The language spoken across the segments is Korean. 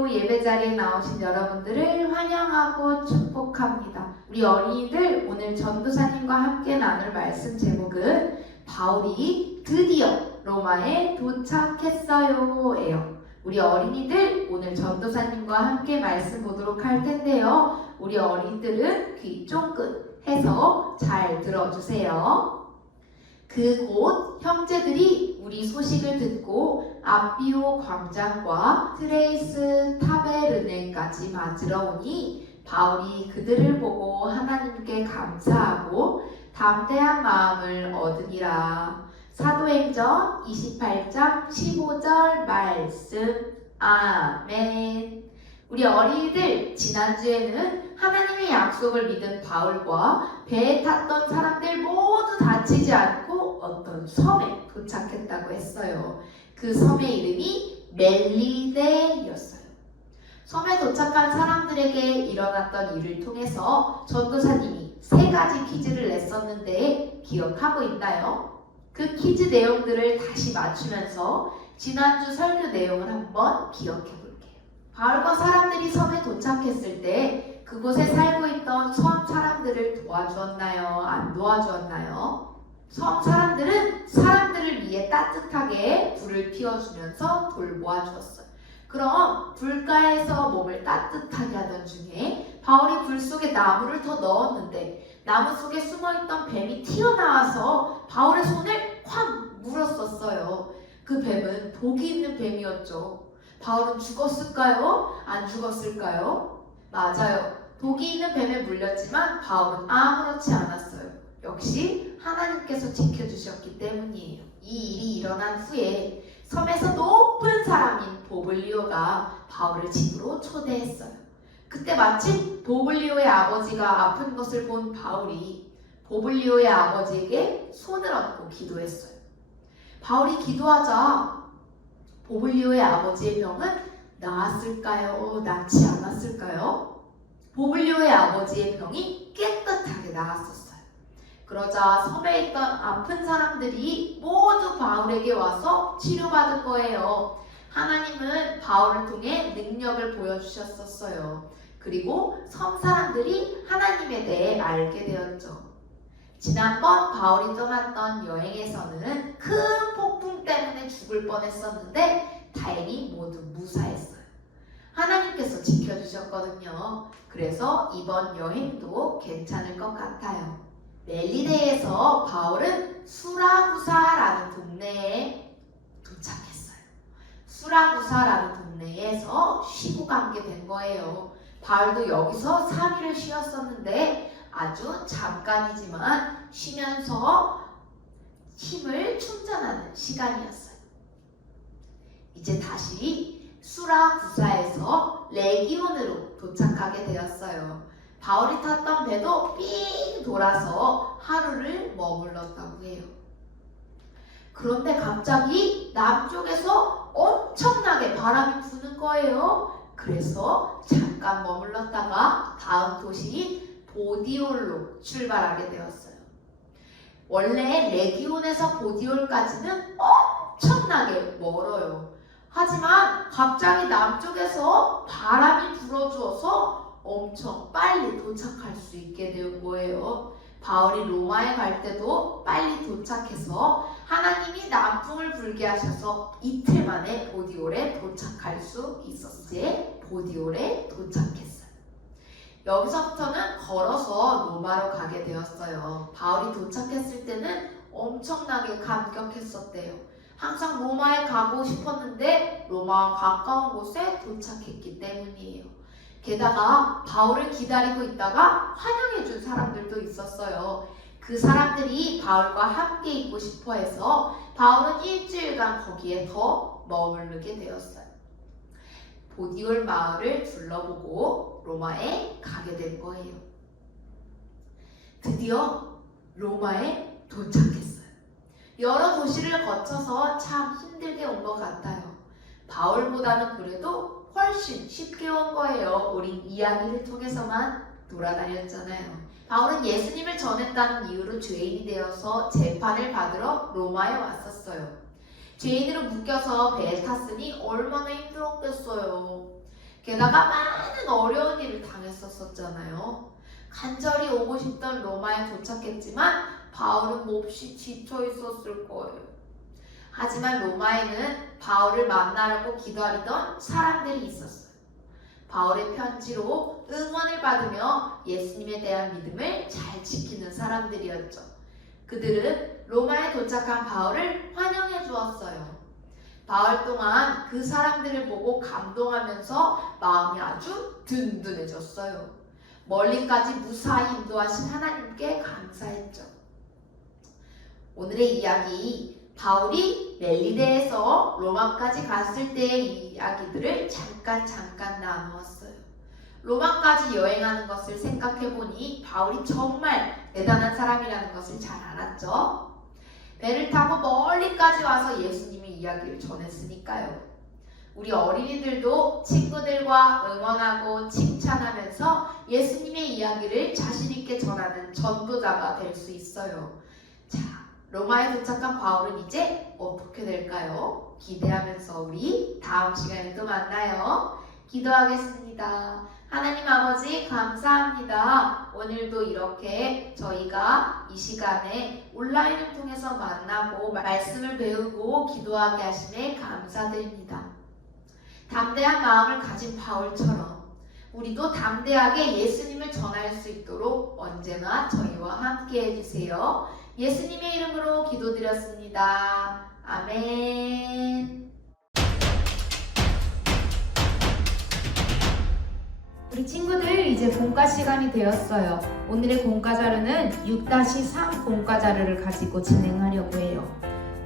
오늘도 예배 자리에 나오신 여러분들을 환영하고 축복합니다. 우리 어린이들 오늘 전도사님과 함께 나눌 말씀 제목은 바울이 드디어 로마에 도착했어요 예요. 우리 어린이들 오늘 전도사님과 함께 말씀 보도록 할 텐데요. 우리 어린이들은 귀 쫑긋 해서 잘 들어주세요. 그곳 형제들이 우리 소식을 듣고 아비오 광장과 트레이스 타베르네까지 맞으러 오니 바울이 그들을 보고 하나님께 감사하고 담대한 마음을 얻으니라. 사도행전 28장 15절 말씀. 아멘. 우리 어린이들 지난주에는 하나님의 약속을 믿은 바울과 배에 탔던 사람들 모두 다치지 않고 어떤 섬에 도착했다고 했어요. 그 섬의 이름이 멜리데였어요. 섬에 도착한 사람들에게 일어났던 일을 통해서 전도사님이 3가지 퀴즈를 냈었는데 기억하고 있나요? 그 퀴즈 내용들을 다시 맞추면서 지난주 설교 내용을 한번 기억해 볼게요. 바울과 사람들이 섬에 도착했을 때 그곳에 살고 있던 섬 사람들을 도와주었나요? 안 도와주었나요? 섬 사람들은 사람들을 위해 따뜻하게 불을 피워주면서 돌보아 주었어요. 그럼 불가에서 몸을 따뜻하게 하던 중에 바울이 불 속에 나무를 더 넣었는데 나무 속에 숨어있던 뱀이 튀어나와서 바울의 손을 콱 물었었어요. 그 뱀은 독이 있는 뱀이었죠. 바울은 죽었을까요? 안 죽었을까요? 맞아요. 독이 있는 뱀에 물렸지만 바울은 아무렇지 않았어요. 역시 하나님께서 지켜주셨기 때문이에요. 이 일이 일어난 후에 섬에서 높은 사람인 보블리오가 바울을 집으로 초대했어요. 그때 마침 보블리오의 아버지가 아픈 것을 본 바울이 보블리오의 아버지에게 손을 얹고 기도했어요. 바울이 기도하자 보블리오의 아버지의 병은 나았을까요? 낫지 않았을까요? 보블리오의 아버지의 병이 깨끗하게 나았었어요. 그러자 섬에 있던 아픈 사람들이 모두 바울에게 와서 치료받은 거예요. 하나님은 바울을 통해 능력을 보여주셨었어요. 그리고 섬 사람들이 하나님에 대해 알게 되었죠. 지난번 바울이 떠났던 여행에서는 큰 폭풍 때문에 죽을 뻔했었는데 다행히 모두 무사했어요. 하나님께서 지켜주셨거든요. 그래서 이번 여행도 괜찮을 것 같아요. 멜리데에서 바울은 수라구사라는 동네에 도착했어요. 수라구사라는 동네에서 쉬고 가게 된 거예요. 바울도 여기서 3일을 쉬었었는데 아주 잠깐이지만 쉬면서 힘을 충전하는 시간이었어요. 이제 다시 수라구사에서 레기온으로 도착하게 되었어요. 바울이 탔던 배도 삥 돌아서 하루를 머물렀다고 해요. 그런데 갑자기 남쪽에서 엄청나게 바람이 부는 거예요. 그래서 잠깐 머물렀다가 다음 도시인 보디올로 출발하게 되었어요. 원래 레기온에서 보디올까지는 엄청나게 멀어요. 하지만 갑자기 남쪽에서 바람이 불어주어서 엄청 빨리 도착할 수 있게 된 거예요. 바울이 로마에 갈 때도 빨리 도착해서 하나님이 남풍을 불게 하셔서 이틀 만에 보디올에 도착할 수 있었어요. 이제 보디올에 도착했어요. 여기서부터는 걸어서 로마로 가게 되었어요. 바울이 도착했을 때는 엄청나게 감격했었대요. 항상 로마에 가고 싶었는데 로마와 가까운 곳에 도착했기 때문이에요. 게다가 바울을 기다리고 있다가 환영해준 사람들도 있었어요. 그 사람들이 바울과 함께 있고 싶어 해서 바울은 일주일간 거기에 더 머무르게 되었어요. 보디올 마을을 둘러보고 로마에 가게 된 거예요. 드디어 로마에 도착했어요. 여러 도시를 거쳐서 참 힘들게 온 것 같아요. 바울보다는 그래도 훨씬 쉽게 온 거예요. 우린 이야기를 통해서만 돌아다녔잖아요. 바울은 예수님을 전했다는 이유로 죄인이 되어서 재판을 받으러 로마에 왔었어요. 죄인으로 묶여서 배에 탔으니 얼마나 힘들었겠어요. 게다가 많은 어려운 일을 당했었잖아요. 간절히 오고 싶던 로마에 도착했지만 바울은 몹시 지쳐 있었을 거예요. 하지만 로마에는 바울을 만나려고 기다리던 사람들이 있었어요. 바울의 편지로 응원을 받으며 예수님에 대한 믿음을 잘 지키는 사람들이었죠. 그들은 로마에 도착한 바울을 환영해 주었어요. 바울 또한 그 사람들을 보고 감동하면서 마음이 아주 든든해졌어요. 멀리까지 무사히 인도하신 하나님께 감사했죠. 오늘의 이야기, 바울이 멜리데에서 로마까지 갔을 때의 이야기들을 잠깐 나누었어요. 로마까지 여행하는 것을 생각해보니 바울이 정말 대단한 사람이라는 것을 잘 알았죠. 배를 타고 멀리까지 와서 예수님의 이야기를 전했으니까요. 우리 어린이들도 친구들과 응원하고 칭찬하면서 예수님의 이야기를 자신있게 전하는 전도자가 될 수 있어요. 자, 로마에 도착한 바울은 이제 어떻게 될까요? 기대하면서 우리 다음 시간에 또 만나요. 기도하겠습니다. 하나님 아버지 감사합니다. 오늘도 이렇게 저희가 이 시간에 온라인을 통해서 만나고 말씀을 배우고 기도하게 하시네 감사드립니다. 담대한 마음을 가진 바울처럼 우리도 담대하게 예수님을 전할 수 있도록 언제나 저희와 함께 해주세요. 예수님의 이름으로 기도드렸습니다. 아멘. 우리 친구들 이제 공과 시간이 되었어요. 오늘의 공과 자료는 6-3 공과 자료를 가지고 진행하려고 해요.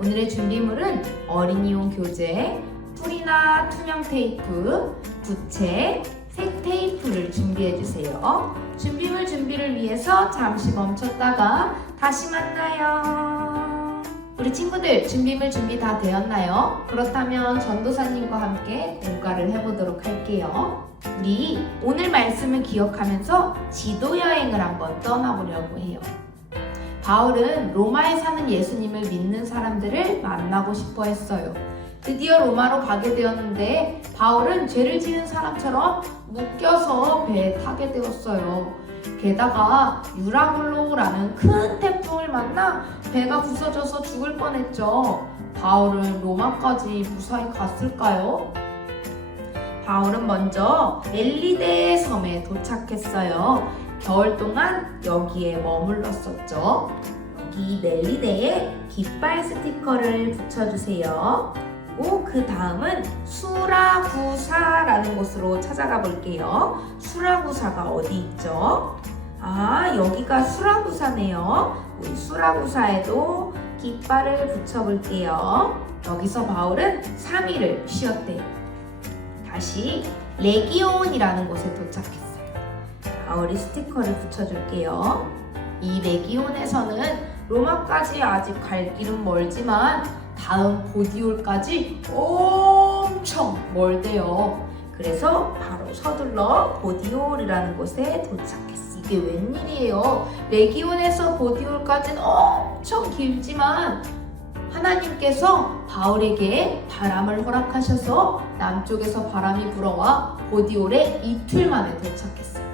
오늘의 준비물은 어린이용 교재, 풀이나 투명 테이프, 부채, 색 테이프를 준비해주세요. 준비물 준비를 위해서 잠시 멈췄다가 다시 만나요. 우리 친구들 준비물 준비 다 되었나요? 그렇다면 전도사님과 함께 공과를 해보도록 할게요. 우리 오늘 말씀을 기억하면서 지도 여행을 한번 떠나보려고 해요. 바울은 로마에 사는 예수님을 믿는 사람들을 만나고 싶어 했어요. 드디어 로마로 가게 되었는데 바울은 죄를 지은 사람처럼 묶여서 배에 타게 되었어요. 게다가 유라굴로라는 큰 태풍을 만나 배가 부서져서 죽을 뻔했죠. 바울은 로마까지 무사히 갔을까요? 바울은 먼저 멜리데 섬에 도착했어요. 겨울 동안 여기에 머물렀었죠. 여기 멜리데에 깃발 스티커를 붙여주세요. 그 다음은 수라구사라는 곳으로 찾아가 볼게요. 수라구사가 어디 있죠? 여기가 수라구사네요. 우리 수라구사에도 깃발을 붙여볼게요. 여기서 바울은 3일을 쉬었대요. 다시 레기온이라는 곳에 도착했어요. 바울이 스티커를 붙여줄게요. 이 레기온에서는 로마까지 아직 갈 길은 멀지만 다음 보디올까지 엄청 멀대요. 그래서 바로 서둘러 보디올이라는 곳에 도착했어. 이게 웬일이에요? 레기온에서 보디올까지는 엄청 길지만 하나님께서 바울에게 바람을 허락하셔서 남쪽에서 바람이 불어와 보디올에 이틀 만에 도착했어요.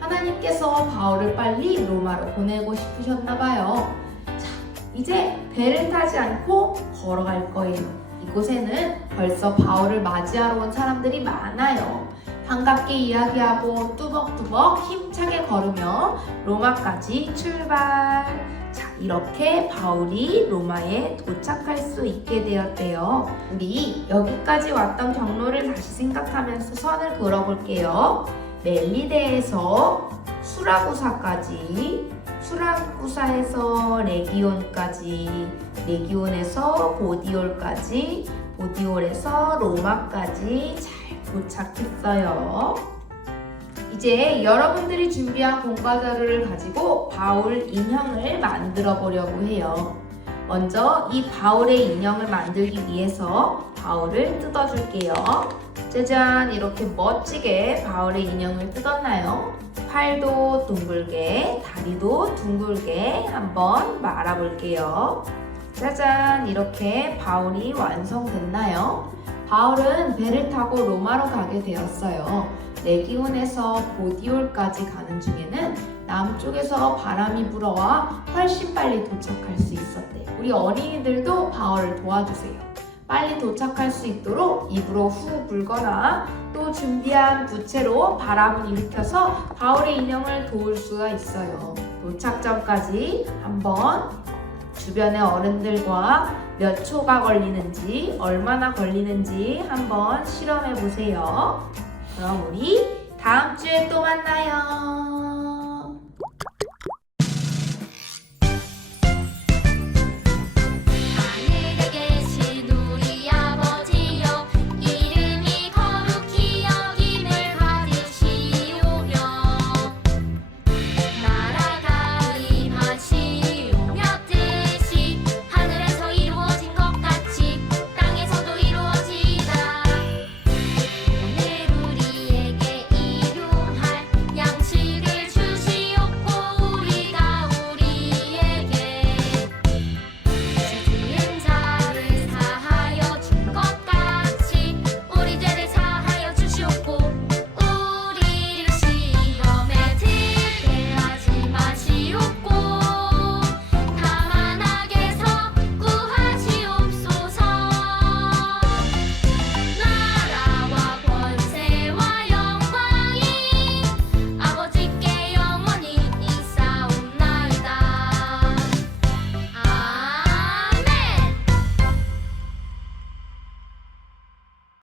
하나님께서 바울을 빨리 로마로 보내고 싶으셨나봐요. 자, 이제 배를 타지 않고 걸어갈 거예요. 이곳에는 벌써 바울을 맞이하러 온 사람들이 많아요. 반갑게 이야기하고 뚜벅뚜벅 힘차게 걸으며 로마까지 출발. 자, 이렇게 바울이 로마에 도착할 수 있게 되었대요. 우리 여기까지 왔던 경로를 다시 생각하면서 선을 그어볼게요. 멜리데에서 수라구사까지, 수라구사에서 레기온까지, 레기온에서 보디올까지, 보디올에서 로마까지 잘 도착했어요. 이제 여러분들이 준비한 공과 자료를 가지고 바울 인형을 만들어 보려고 해요. 먼저 이 바울의 인형을 만들기 위해서 바울을 뜯어줄게요. 짜잔, 이렇게 멋지게 바울의 인형을 뜯었나요? 팔도 둥글게, 다리도 둥글게 한번 말아볼게요. 짜잔, 이렇게 바울이 완성됐나요? 바울은 배를 타고 로마로 가게 되었어요. 레기온에서 보디올까지 가는 중에는 남쪽에서 바람이 불어와 훨씬 빨리 도착할 수 있었대요. 우리 어린이들도 바울을 도와주세요. 빨리 도착할 수 있도록 입으로 후 불거나 또 준비한 부채로 바람을 일으켜서 바울의 인형을 도울 수가 있어요. 도착 전까지 한번 주변의 어른들과 몇 초가 걸리는지 얼마나 걸리는지 한번 실험해 보세요. 그럼 우리 다음 주에 또 만나요.